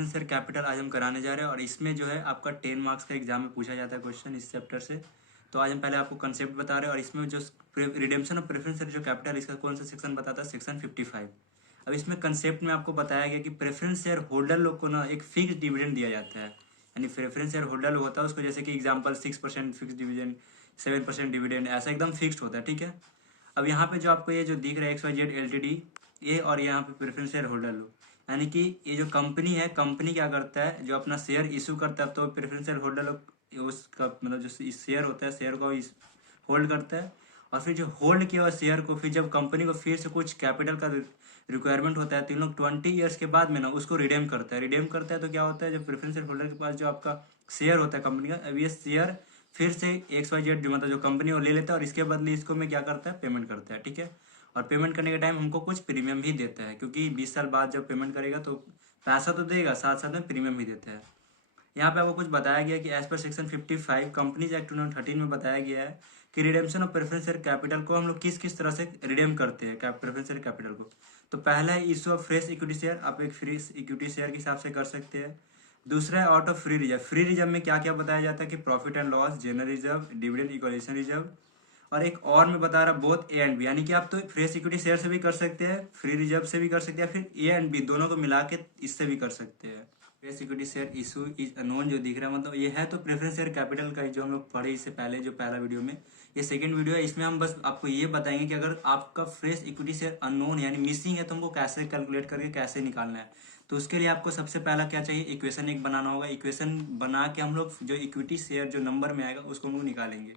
Preference share capital आज हम कराने जा रहे हैं और इसमें जो है आपका 10 मार्क्स का एग्जाम में पूछा जाता है क्वेश्चन इस चैप्टर से। तो आज हम पहले आपको कंसेप्ट बता रहे हैं और इसमें जो रिडेम्पशन ऑफ प्रेफरेंस शेयर जो कैपिटल इसका कौन सा सेक्शन बताता है, सेक्शन 55। अब इसमें कंसेप्ट में आपको बताया गया कि प्रेफरेंस शेयर होल्डर लोग को ना एक फिक्स डिविडेंड दिया जाता है, यानी प्रेफरेंस शेयर होल्डर लोग होता है उसको जैसे कि एग्जाम्पल 6% फिक्स डिविडेंड, 7% डिविडेंड, ऐसा एकदम फिक्स्ड होता है। ठीक है, अब यहाँ पे जो आपको ये जो दिख रहा है XYZ LTD ये, और यहाँ पे प्रेफरेंस शेयर होल्डर लोग, यानी कि ये जो कंपनी है, कंपनी क्या करता है जो अपना शेयर इशू करता है तो प्रेफरेंस शेयर होल्डर लोग उसका मतलब जो शेयर होता है शेयर को होल्ड करता है, और फिर जो होल्ड किया हुआ शेयर को फिर जब कंपनी को फिर से कुछ कैपिटल का रिक्वायरमेंट होता है तो इन लोग 20 ईयर्स के बाद में ना उसको रिडेम करता है। रिडेम करता है तो क्या होता है, जब प्रेफरेंस शेयर होल्डर के पास जो आपका शेयर होता है कंपनी का, अब ये शेयर फिर से XYZ जो मतलब जो कंपनी वो ले लेता है और इसके बदले इसको में क्या करता है, पेमेंट करता है। ठीक है, और पेमेंट करने के टाइम हमको कुछ प्रीमियम भी देता है, क्योंकि 20 साल बाद जब पेमेंट करेगा तो पैसा तो देगा, साथ साथ में प्रीमियम भी देता है। यहाँ पे आपको कुछ बताया गया कि as per section 55 companies act 2013 में बताया गया है कि redemption of preference share capital को हम लोग किस किस तरह से रिडेम करते हैं प्रेफरेंस शेयर कैपिटल को। तो पहला है issue of fresh equity share, आप एक फ्रेश इक्विटी शेयर के हिसाब से कर सकते हैं। दूसरा है out of free reserve. Free reserve में क्या क्या बताया जाता है कि profit and loss, general reserve, dividend equalisation reserve, और एक और मैं बता रहा बोथ ए एंड बी, यानी कि आप तो फ्रेश इक्विटी शेयर से भी कर सकते हैं, फ्री रिजर्व से भी कर सकते हैं, फिर ए एंड बी दोनों को मिला के इससे भी कर सकते हैं। Fresh equity share issue is unknown जो दिख रहा है मतलब ये है तो प्रेफरेंस शेयर कैपिटल का जो हम लोग पढ़े इससे पहले जो पहला वीडियो में, ये सेकंड वीडियो है, इसमें हम बस आपको ये बताएंगे कि अगर आपका फ्रेश इक्विटी शेयर अननोन यानी मिसिंग है तो हमको कैसे कैलकुलेट करके कैसे निकालना है। तो उसके लिए आपको सबसे पहला क्या चाहिए, इक्वेशन एक बनाना होगा। इक्वेशन बना के हम लोग जो इक्विटी शेयर जो नंबर में आएगा उसको हम लोग निकालेंगे।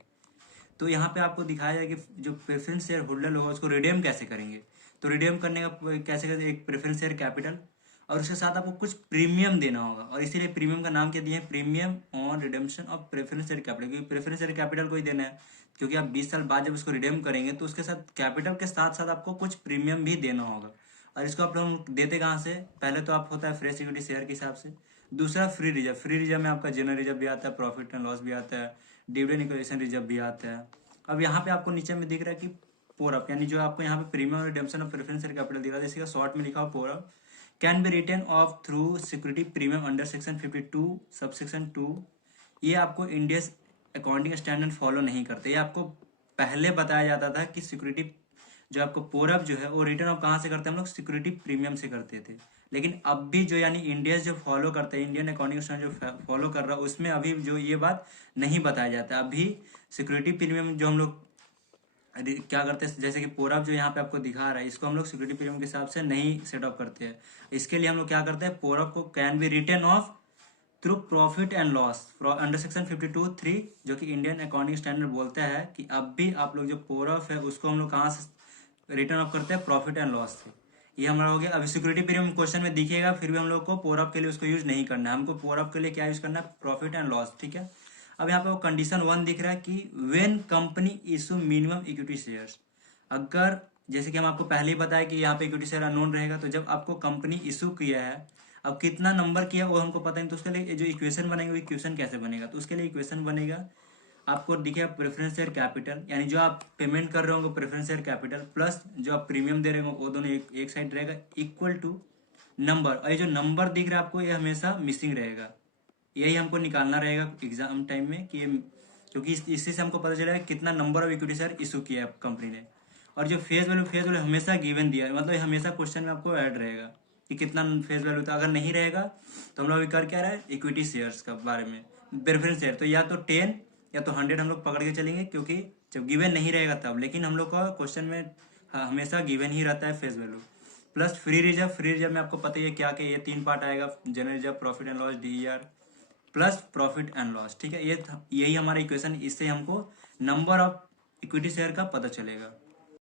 तो यहाँ पे आपको दिखाया जाए कि जो प्रेफरेंस शेयर होल्डर होगा उसको रिडेम कैसे करेंगे। तो रिडेम करने का कैसे करते, एक प्रेफरेंस शेयर कैपिटल और उसके साथ आपको कुछ प्रीमियम देना होगा, और इसीलिए प्रीमियम का नाम क्या दिया है, premium on redemption of preference share capital, क्योंकि प्रेफरेंस शेयर कैपिटल को ही देना है, क्योंकि आप 20 साल बाद जब उसको रिडेम करेंगे तो उसके साथ कैपिटल के साथ साथ आपको कुछ प्रीमियम भी देना होगा। और इसको आप लोग देते कहाँ से, पहले तो आप होता है फ्रेश इक्विटी शेयर के हिसाब से। दूसरा फ्री रिजर्व, फ्री रिजर्व में आपका जनरल रिजर्व भी आता है, प्रॉफिट एंड लॉस भी आता है, डिविडेंड इक्वलाइजेशन रिजर्व भी आता है। अब यहाँ पे आपको नीचे में दिख रहा है कि पोरअप, यानी जो आपको यहाँ पे प्रीमियम और redemption of preference share capital दिख रहा है, इसका शॉर्ट में लिखा हुआ पोरअप can be written off through security premium under section 52 subsection 2। ये आपको इंडियस अकाउंटिंग स्टैंडर्ड फॉलो नहीं करते। ये आपको पहले बताया जाता था कि सिक्योरिटी जो आपको पोरअप जो है वो रिटर्न ऑफ कहाँ से करते हैं, हम लोग सिक्योरिटी प्रीमियम से करते थे। लेकिन अब भी जो यानी इंडिया जो फॉलो करते हैं, इंडियन अकाउंटिंग स्टैंडर्ड जो फॉलो कर रहा है उसमें अभी जो ये बात नहीं बताया जाता। अभी सिक्योरिटी प्रीमियम जो हम लोग क्या करते हैं, जैसे कि पोरअप जो यहाँ पे आपको दिखा रहा है इसको हम लोग सिक्योरिटी प्रीमियम के हिसाब से नहीं सेट अप करते हैं। इसके लिए हम लोग क्या करते हैं, पोरअप को can be return of through profit and loss under section 52(3), जो कि इंडियन अकाउंटिंग स्टैंडर्ड बोलता है कि अब भी आप लोग जो पोरअप है उसको हम लोग कहाँ से रिटर्न ऑफ करते हैं, प्रॉफिट एंड लॉस से। ये हमारा हो गया। अभी सिक्योरिटी प्रीमियम क्वेश्चन में दिखेगा, फिर भी हम लोग को पोरअप के लिए उसको यूज नहीं करना है, हमको पोरअप के लिए क्या यूज करना है, प्रॉफिट एंड लॉस। ठीक है, अब यहाँ पे वो कंडीशन 1 दिख रहा है कि when company issue minimum equity shares. अगर जैसे कि हम आपको पहले ही बताया कि यहाँ पे इक्विटी शेयर अननोन रहेगा, तो जब आपको कंपनी इशू किया है, अब कितना नंबर किया वो हमको पता नहीं, तो उसके लिए जो इक्वेशन बनेगा वो इक्वेशन कैसे बनेगा, तो उसके लिए इक्वेशन बनेगा आपको दिखेगा प्रेफरेंस शेयर कैपिटल, यानी जो आप पेमेंट कर रहे होंगे प्रेफरेंस शेयर कैपिटल प्लस जो आप प्रीमियम दे रहे होंगे वो दोनों एक साइड रहेगा, इक्वल टू नंबर। और ये जो नंबर दिख रहा है आपको ये हमेशा मिसिंग रहेगा, यही हमको निकालना रहेगा एग्जाम टाइम में कि क्योंकि इससे हमको पता चलेगा कितना number of equity share issue किया है कंपनी ने। और जो फेस वैल्यू हमेशा गिवन दिया है, मतलब हमेशा क्वेश्चन में आपको ऐड रहेगा कि कितना फेस वैल्यू था। अगर नहीं रहेगा तो हम लोग कर क्या रहा है, इक्विटी शेयर्स का बारे में प्रेफरेंस शेयर, तो या तो 10 या तो 100 हम लोग पकड़ के चलेंगे, क्योंकि जब गिवन नहीं रहेगा तब। लेकिन हम लोग का क्वेश्चन में हमेशा गिवन ही रहता है face value. Plus free reserve, free reserve में आपको पता ही है क्या क्या, ये 3 पार्ट आएगा, general reserve, profit and loss, DER plus profit and loss. ठीक है, यही हमारा इक्वेशन, इससे हमको नंबर ऑफ इक्विटी शेयर का पता चलेगा।